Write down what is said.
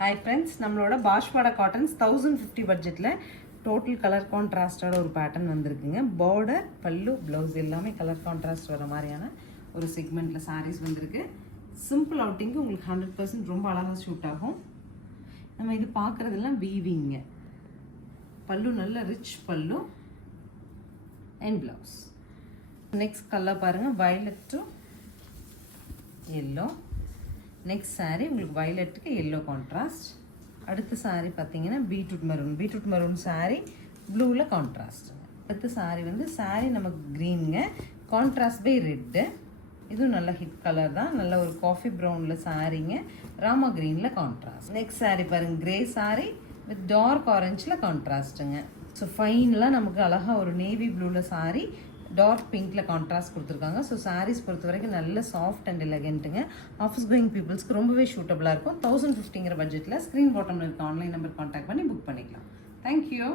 Hi friends, நம்மளோட பாஷ்வாடா cottons 1050 பட்ஜெட்டில் total colour கான்ட்ராஸ்டோட ஒரு பேட்டர்ன் வந்திருக்குங்க. பார்டர், பல்லு, ப்ளவுஸ் எல்லாமே கலர் கான்ட்ராஸ்ட் வர மாதிரியான ஒரு செக்மெண்ட்டில் சாரீஸ் வந்திருக்கு. சிம்பிள் அவுட்டிங்கு உங்களுக்கு 100% ரொம்ப அழகாக ஷூட் ஆகும். நம்ம இது பார்க்குறதெல்லாம் வீவிங்க. பல்லு நல்ல ரிச் பல்லு அண்ட் ப்ளவுஸ். நெக்ஸ்ட் கலர் பாருங்கள், violet to yellow. Next sari உங்களுக்கு வயலட்டுக்கு எல்லோ கான்ட்ராஸ்ட். அடுத்த சாரீ பார்த்தீங்கன்னா பீட்ரூட் மெரூன் சாரீ ப்ளூவில் கான்ட்ராஸ்ட்டுங்க. அடுத்த சாரீ வந்து சாரீ நமக்கு க்ரீனுங்க, கான்ட்ராஸ்ட் பை ரெட்டு. இதுவும் நல்ல ஹிட் கலர் தான். நல்ல ஒரு காஃபி ப்ரௌனில் சாரீங்க, ராமா க்ரீனில் கான்ட்ராஸ்ட். நெக்ஸ்ட் சாரீ பாருங்கள், கிரே சாரீ வித் டார்க் ஆரஞ்சில் கான்ட்ராஸ்ட்டுங்க. ஸோ ஃபைனலாக நமக்கு அழகாக ஒரு நேவி ப்ளூவில் சாரீ டார்க் பிங்க்கில் கான்ட்ராஸ்ட் கொடுத்துருக்காங்க. ஸோ சாரீஸ் பொறுத்த வரைக்கும் நல்ல சாஃப்ட் அண்ட் எலகென்ட்டுங்க. ஆஃபீஸ் கோயிங் பீப்புள்ஸ்க்கு ரொம்பவே சூட்டபுளாக இருக்கும். 1050ங்கிற பட்ஜெட்டில் ஸ்க்ரீன் பாட்டமில் இருக்க ஆன்லைன் நம்பர் கான்டாக்ட் பண்ணி புக் பண்ணிக்கலாம். தேங்க்யூ.